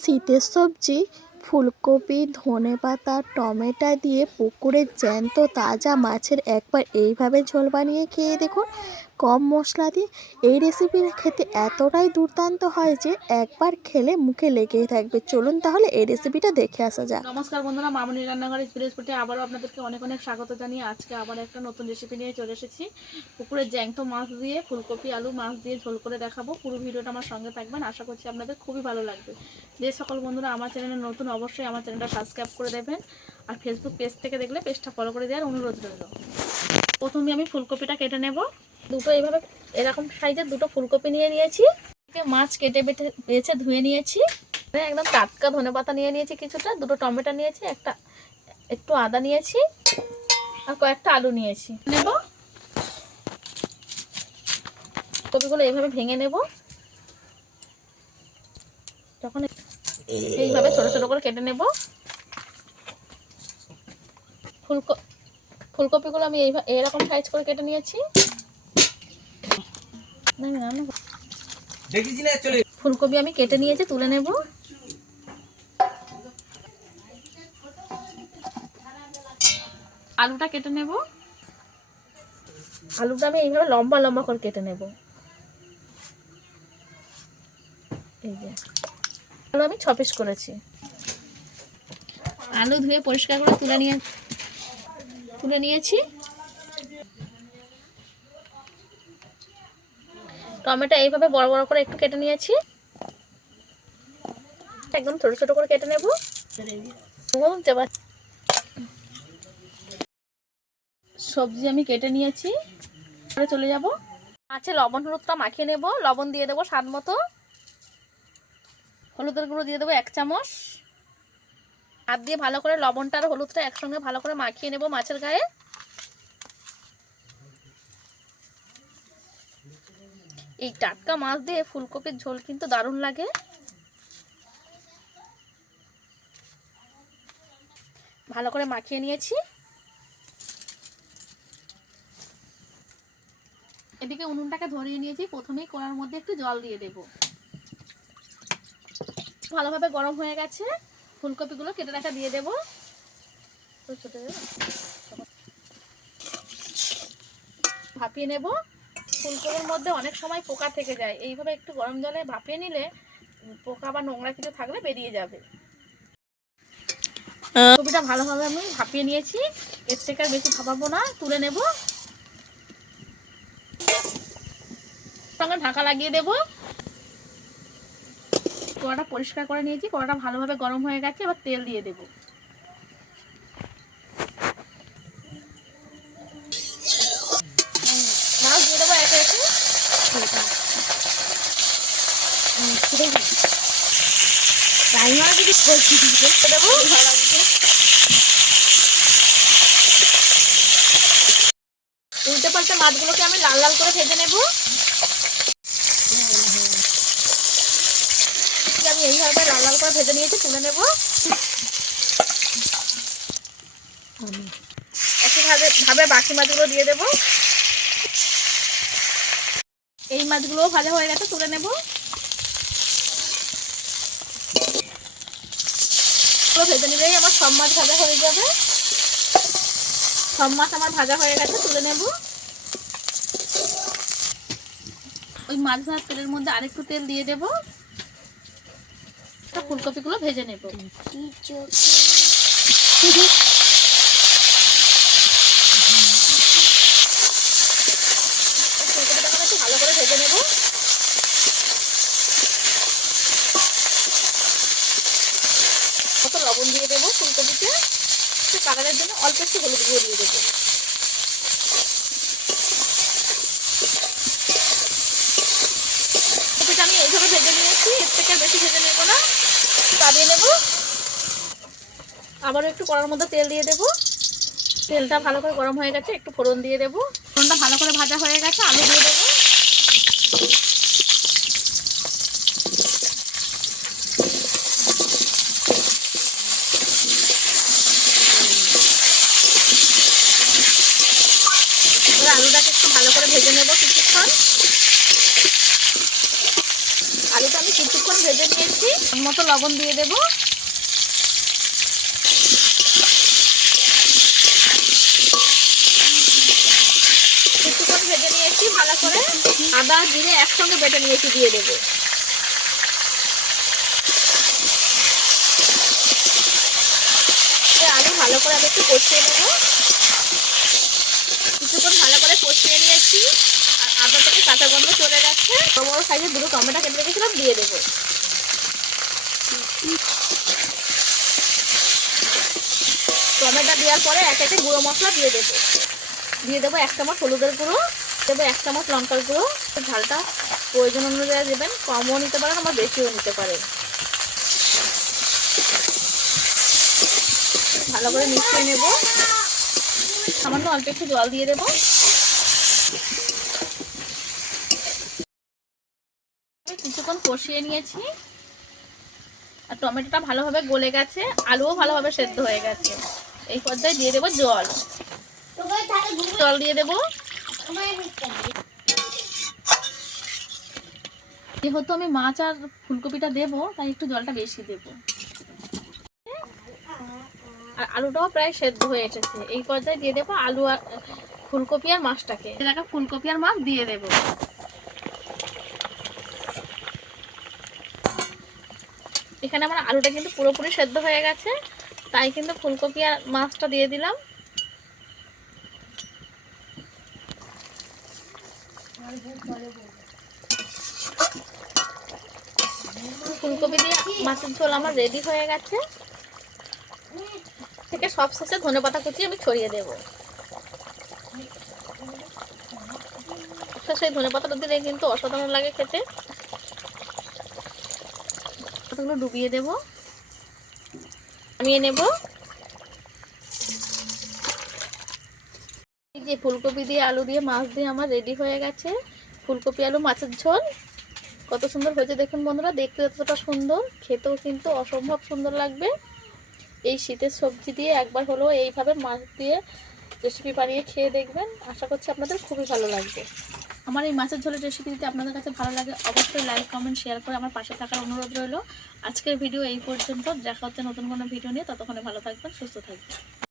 শীতের সবজি, ফুলকপি ধনেপাতা টমেটো দিয়ে পুকুরের জ্যান্ত তাজা মাছের একবার এইভাবে ঝোল বানিয়ে খেয়ে দেখুন। কম মশলা দিয়ে এই রেসিপিটা খেতে এতটাই দুর্দান্ত হয় যে একবার খেলে মুখে লেগেই থাকবে। চলুন তাহলে এই রেসিপিটা দেখে আসা যাক। নমস্কার বন্ধুরা, মামনি রান্নাঘরে বৃহস্পতি আবারও আপনাদেরকে অনেক অনেক স্বাগত জানিয়ে আজকে আবার একটা নতুন রেসিপি নিয়ে চলে এসেছি। পুকুরের জ্যাংটো মাছ দিয়ে, ফুলকপি, আলু মাছ দিয়ে ঝোল করে দেখাবো। পুরো ভিডিওটা আমার সঙ্গে থাকবেন। আশা করছি আপনাদের খুবই ভালো লাগবে। যে সকল বন্ধুরা আমার চ্যানেলে নতুন, অবশ্যই আমার চ্যানেলটা সাবস্ক্রাইব করে দেবেন। আর ফেসবুক পেজ থেকে দেখলে পেজটা ফলো করে দেওয়ার অনুরোধ রইল। প্রথমে আমি ফুলকপিটা কেটে নেব। দুটো এইভাবে এরকম সাইজের দুটো ফুলকপি নিয়ে নিয়েছি। মাছ কেটে বেটে বেছে ধুয়ে নিয়েছি। একদম টাটকা ধনেপাতা নিয়ে নিয়েছি কিছুটা, দুটো টমেটো নিয়েছি, একটা একটু আদা নিয়েছি আর কয়েকটা আলু নিয়েছি। নেব। কপিগুলো এইভাবে ভেঙে নেব। তখন এইভাবে ছোট ছোট করে কেটে নেব। ফুলক, ফুলকপিগুলো আমি এইভাবে এরকম সাইজ করে কেটে নিয়েছি। ফুলকপি আমি কেটে নিয়েছি তুলে নেব। আলুটা কেটে নেব। আলুটা আমি এইভাবে লম্বা লম্বা করে কেটে নেব। এই যে। আলু আমি ছ পিস করেছি। আলু ধুয়ে পরিষ্কার করে তুলে নিয়ে তুলে নিয়েছি। টমেটো এইভাবে বড় বড় করে একটু কেটে নিয়েছি। একদম ছোট ছোট করে কেটে নেব। সবজি আমি কেটে নিয়েছি। চলে যাব। আছে লবণ হলুদটা মাখিয়ে নেব। লবণ দিয়ে দেবো স্বাদ মতো। হলুদের গুঁড়ো দিয়ে দেবো এক চামচ। হাত দিয়ে ভালো করে লবণটা আর হলুদটা একসঙ্গে ভালো করে মাখিয়ে নেব মাছের গায়ে। এই টাটকা মাছ দিয়ে ফুলকপির ঝোল কিন্তু দারুণ লাগে। ভালো করে মাখিয়ে নিয়েছি। এদিকে উনুনটাকে ধরিয়ে নিয়েছি, প্রথমেই কড়ার মধ্যে একটু জল দিয়ে দেব। ভালোভাবে গরম হয়ে গেছে, ফুলকপিগুলো কেটে রাখা দিয়ে দেব। ভাপিয়ে নেব। ফুলকপির মধ্যে অনেক সময় পোকা থেকে যায়। এইভাবে একটু গরম জলে ভাপিয়ে নিলে পোকা বা নোংরা কিছু থাকলে বেরিয়ে যাবে। কপিটা ভালোভাবে আমি ভাপিয়ে নিয়েছি। এর থেকে আর বেশি ভাপাবো না তুলে নেব। সঙ্গে ঢাকা লাগিয়ে দেব। কড়াটা পরিষ্কার করে নিয়েছি কড়াটা ভালোভাবে গরম হয়ে গেছে এবার তেল দিয়ে দেব মাছ দিয়ে দেবো একে একে দেবো উল্টে পাল্টে মাছগুলোকে আমি লাল লাল করে ভেজে নেব। আমি এইভাবে লাল লাল করে ভেজে নিয়েছি, তুলে নেব। একইভাবে, ভাবে বাকি মাছগুলো দিয়ে দেব। এই মাছগুলোও ভাজা হয়ে গেছে, তুলে নেব। এগুলো ভেজে নিলেই আমার সব মাছ ভাজা হয়ে যাবে। সব মাছ আমার ভাজা হয়ে গেছে, তুলে নেব। ওই মাছ ভাজার তেলের মধ্যে আরেকটু তেল দিয়ে দেব। ফুলকপিগুলো ভেজে নেব ফুলকপিটা আমি একটু ভালো করে ভেজে নেব কত লবণ দিয়ে দেবো ফুলকপিতে। একটু কালারের জন্য অল্প একটু হলুদ গুঁড়ো দিয়ে দেবো। কপিটা আমি এইভাবে ভেজে নিয়েছি, এর থেকে বেশি ভেজে নেব না। পাবিয়ে নেব। আবারও একটু কড়ার মধ্যে তেল দিয়ে দেবো। তেলটা ভালো করে গরম হয়ে গেছে, একটু ফোড়ন দিয়ে দেবো। ফোড়নটা ভালো করে ভাজা হয়ে গেছে, আলু দিয়ে দেবো এবার আলুটাকে একটু ভালো করে ভেজে নেব কিছুক্ষণ ভেজে নিয়েছি। মতো লবণ দিয়ে দেবো। কিছুক্ষণ ভেজে নিয়েছি, ভালো করে আদা, জিরে একসঙ্গে বেটে নিয়েছি, দিয়ে দেবো। আলু ভালো করে আমি একটু কষিয়ে নেব। কিছুক্ষণ ভালো করে কষিয়ে নিয়েছি। আদা থেকে কাঁচা গন্ধ চলে যাচ্ছে বড় বড় সাইজের দুটো টমেটো কেটে রেখেছিলাম, দিয়ে দেবো। টমেটো দেওয়ার পরে এক একে গুঁড়ো মশলা দিয়ে দেবো। দিয়ে দেবো এক চামচ হলুদের গুঁড়ো দেবো এক চামচ লঙ্কার গুঁড়ো। ঝালটা প্রয়োজন অনুযায়ী দেবেন, কমও নিতে পারেন আবার বেশিও নিতে পারেন। ভালো করে মিশিয়ে নেব। সামান্য অল্প একটু জল দিয়ে দেবো। কিছুক্ষণ কষিয়ে নিয়েছি। আর টমেটোটা ভালোভাবে গলে গেছে, আলুও ভালোভাবে সেদ্ধ হয়ে গেছে। এই পর্যায়ে দিয়ে দেবো জল। জল দিয়ে দেবো। যেহেতু আমি মাছ আর ফুলকপিটা দেবো, তাই একটু জলটা বেশি দেবো। আর আলুটাও প্রায় সেদ্ধ হয়ে এসেছে। এই পর্যায়ে দিয়ে দেবো আলু আর ফুলকপি আর মাছটাকে। ফুলকপি আর মাছ দিয়ে দেবো। এখানে আমার আলুটা কিন্তু পুরোপুরি সেদ্ধ হয়ে গেছে। তাই কিন্তু ফুলকপি আর মাছটা দিয়ে দিলাম। ফুলকপি দিয়ে মাছের ঝোল আমার রেডি হয়ে গেছে। থেকে সব শেষে ধনে পাতা কুচি আমি ছড়িয়ে দেব। সেই ধনে পাতাটা দিলে কিন্তু অসাধারণ লাগে খেতে। পাতাগুলো ডুবিয়ে দেব। নামিয়ে নেব। যে ফুলকপি দিয়ে আলু দিয়ে মাছ দিয়ে আমার রেডি হয়ে গেছে। ফুলকপি আলু, মাছের ঝোল। কত সুন্দর হয়েছে দেখুন বন্ধুরা, দেখতে যতটা সুন্দর, খেতেও কিন্তু অসম্ভব সুন্দর লাগবে। এই শীতের সবজি দিয়ে একবার হলেও এইভাবে মাছ দিয়ে রেসিপি বানিয়ে খেয়ে দেখবেন। আশা করছি আপনাদের খুবই ভালো লাগবে। আমার এই মাছের ঝোলের রেসিপি যদি আপনাদের কাছে ভালো লাগে, অবশ্যই লাইক কমেন্ট শেয়ার করে আমার পাশে থাকার অনুরোধ রইল। আজকের ভিডিও এই পর্যন্ত। দেখা হচ্ছে নতুন কোনো ভিডিও নিয়ে। ততক্ষণে ভালো থাকবেন, সুস্থ থাকবেন।